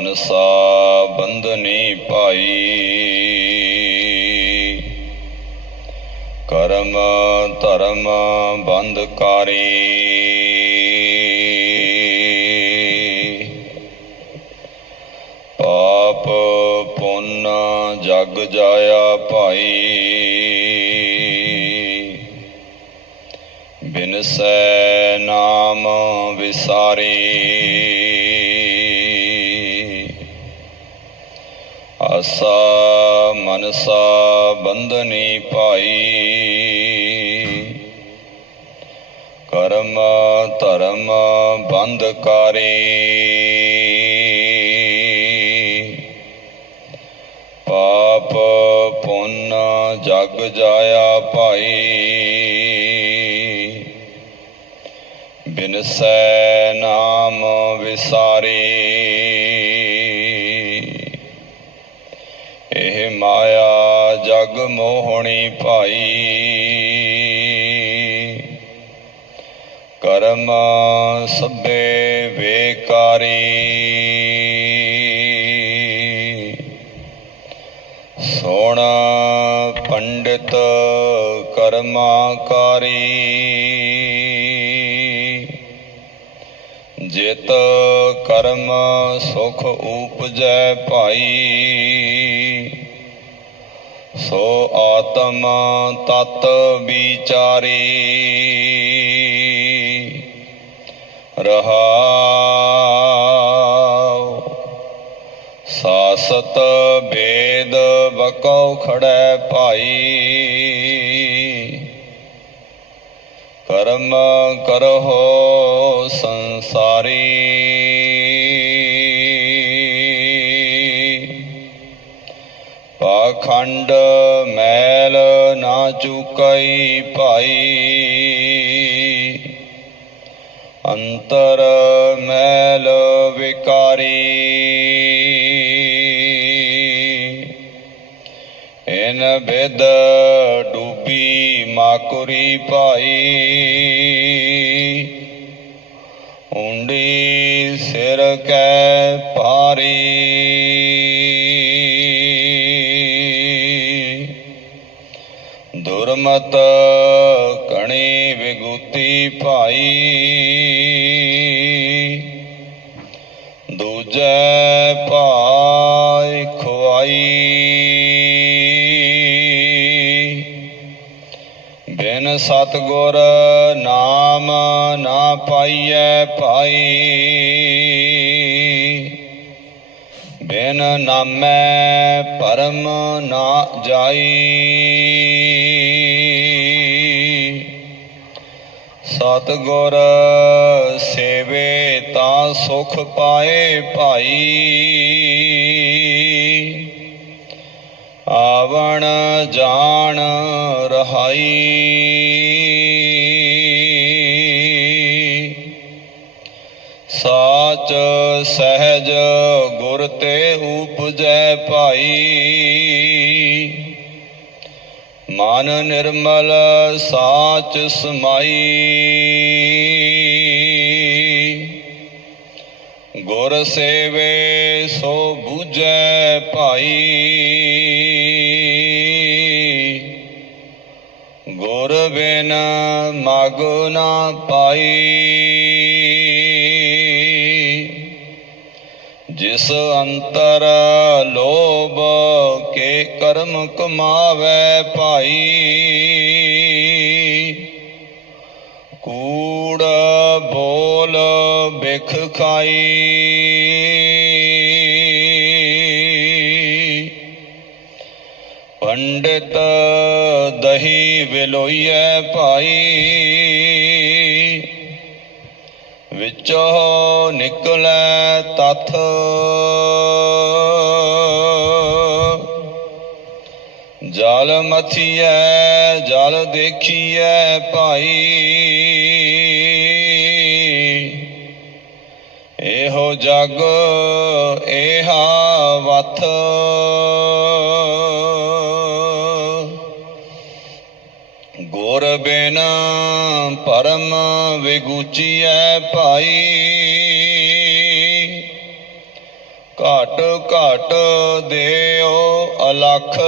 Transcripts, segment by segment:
ਮਨਸਾ ਬੰਧਨੀ ਭਾਈ। ਕਰਮ ਧਰਮ ਬੰਧਕਾਰੀ ਪਾਪ ਪੁੰਨ ਜਗ ਜਾਇਆ ਭਾਈ। ਬਿਨਸੈ ਨਾਮ ਵਿਸਾਰੀ। ਆਸਾ ਮਨਸਾ ਬੰਧਨੀ ਭਾਈ। ਕਰਮ ਧਰਮ ਬੰਧਕਾਰੀ ਪਾਪ ਪੁੰਨ ਜਗ ਜਾਇਆ ਭਾਈ। ਬਿਨਸੈ ਨਾਮ ਵਿਸਾਰੀ ਇਹ ਮਾਇਆ ਜਗ ਮੋਹਣੀ ਭਾਈ। ਕਰਮ ਸਭੇ ਵੇਕਾਰੀ। ਸੋਣਾ ਪੰਡਿਤ ਕਰਮਾਕਾਰੀ। ਜਿਤ ਕਰਮ ਸੁਖ ਉਪਜੈ ਭਾਈ। ਸੋ ਆਤਮ ਤਤ ਵਿਚਾਰੀ। ਰਹਾਉ। ਸਾਸਤ ਬੇਦ ਬਕਉ ਖੜੈ ਭਾਈ। ਕਰਮ ਕਰਹੁ ਸੰਸਾਰੀ। ਖੰਡ ਮੈਲ ਨਾ ਚੁਕਈ ਭਾਈ। ਅੰਤਰ ਮੈਲ ਵਿਕਾਰੀ। ਇਨ ਬਿਦ ਡੂਬੀ ਮਾਕੁਰੀ ਭਾਈ। ਉਂਡੀ ਸਿਰ ਕੈ ਭਾਰੀ। ਦੁਰਮਤ ਕਣੀ ਵਿਗੂਤੀ ਭਾਈ। ਦੂਜੈ ਭਾਈ ਖੁਆਈ। ਬਿਨ ਸਤਗੁਰ ਨਾਮ ਨਾ ਪਾਈਐ ਭਾਈ। ਬਿਨ ਨਾਮੈ ਪਰਮ ਨਾ ਜਾਈ। ਸਤਗੁਰ ਸੇਵੇ ਤਾਂ ਸੁਖ ਪਾਏ ਭਾਈ। ਆਵਣ ਜਾਣ ਰਹਾਈ। ਸਾਚ ਸਹਿਜ ਗੁਰ ਤੇ ਉਪਜੈ ਭਾਈ। ਮਨ ਨਿਰਮਲ ਸਾਚ ਸਮਾਈ। ਗੁਰ ਸੇਵੇ ਸੋ ਬੂਝੈ ਭਾਈ। ਗੁਰ ਬਿਨ ਮਗ ਨਾ ਪਾਈ। ਜਿਸ ਅੰਤਰ ਲੋਭ ਕਰਮ ਕਮਾਵੇ ਭਾਈ। ਕੂੜ ਬੋਲ ਬਿਖ ਖਾਈ। ਪੰਡਿਤ ਦਹੀ ਵਿਲੋਈਐ ਭਾਈ। ਵਿੱਚੋਂ ਨਿਕਲੈ ਤਥ ਜਲ ਮਥੀਐ, ਜਲ ਦੇਖੀਐ ਭਾਈ। ਇਹੋ ਜਗ ਏਹਾ ਵਥ। ਗੁਰ ਬਿਨ ਪਰਮ ਵਿਗੂਚੀਐ ਭਾਈ। ਘਟ ਘਟ ਦੇਓ ਅਲਖ।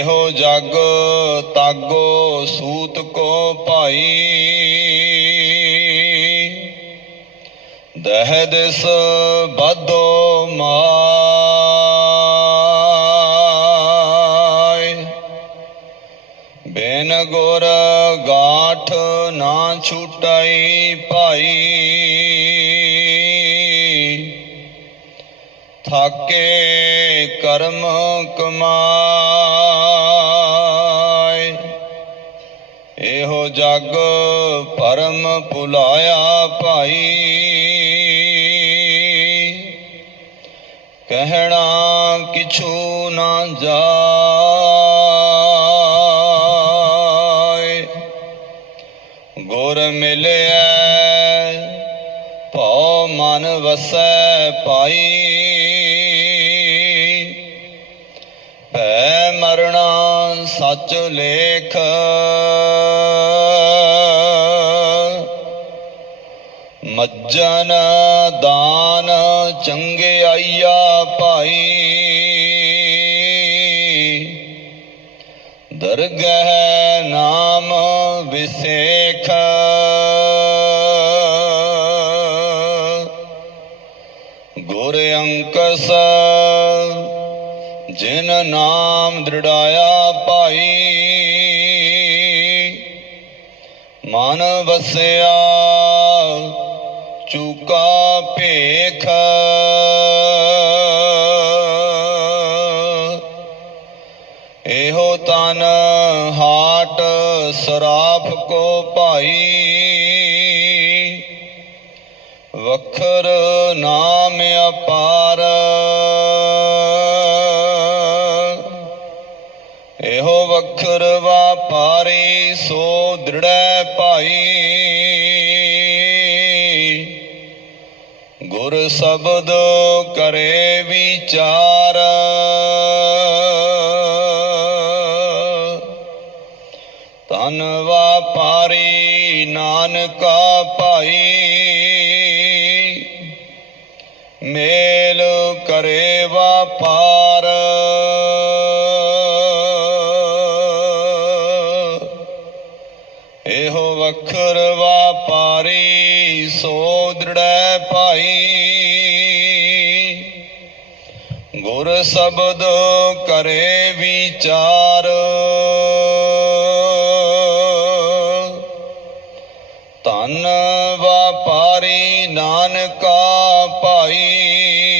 ਇਹੋ ਜਗ ਤਾਗੋ ਸੂਤ ਕੋ ਭਾਈ। ਦਹ ਦਿਸ ਬਾਧੋ ਮਾਇ। ਬਿਨ ਗੁਰ ਗਾਠ ਨਾ ਛੁਟਾਈ ਭਾਈ। ਥਾਕੇ ਕਰਮ ਕਮਾ ਜਗ ਪਰਮ ਭੁਲਾਇਆ ਭਾਈ। ਕਹਿਣਾ ਕਿਛੂ ਨਾ ਜਾਏ। ਗੁਰ ਮਿਲਿਆ ਭਉ ਮਨ ਵਸੈ ਪਾਈ ਭੈ ਮਰਣਾ ਸੱਚ ਲੇਖ ਮੱਜਨ ਦਾਨ, ਚੰਗੇ ਚੰਗਿਆਈਆ ਭਾਈ। ਦਰਗਹਿ ਨਾਮ ਵਿਸੇਖ। ਗੁਰ ਅੰਕਸ, ਜਿਨ ਨਾਮ ਦ੍ਰਿੜਾਇਆ ਭਾਈ। ਮਨ ਵਸਿਆ ਭੇਖ ਇਹੋ ਤਨ ਹਾਟ ਸਰਾਫ ਕੋ ਭਾਈ। ਵਖਰ ਨਾਮ ਅਪਾਰ। ਇਹੋ ਵਖਰ ਵਾਪਾਰੀ ਸੋ ਦ੍ਰਿੜੈ ਭਾਈ। ਗੁਰ ਸ਼ਬਦ ਕਰੇ ਵਿਚਾਰ। ਤਨ ਵਾਪਾਰੀ ਨਾਨਕਾ ਭਾਈ, ਮੇਲ ਕਰੇ ਵਾਪਾਰ। ਇਹੋ ਵਖਰ ਵਾਪਾਰੀ ਸੋ ਦ੍ਰਿੜੈ ਭਾਈ। ਗੁਰ ਸ਼ਬਦ ਕਰੇ ਵਿਚਾਰ। ਧਨ ਵਪਾਰੀ ਨਾਨਕਾ ਭਾਈ।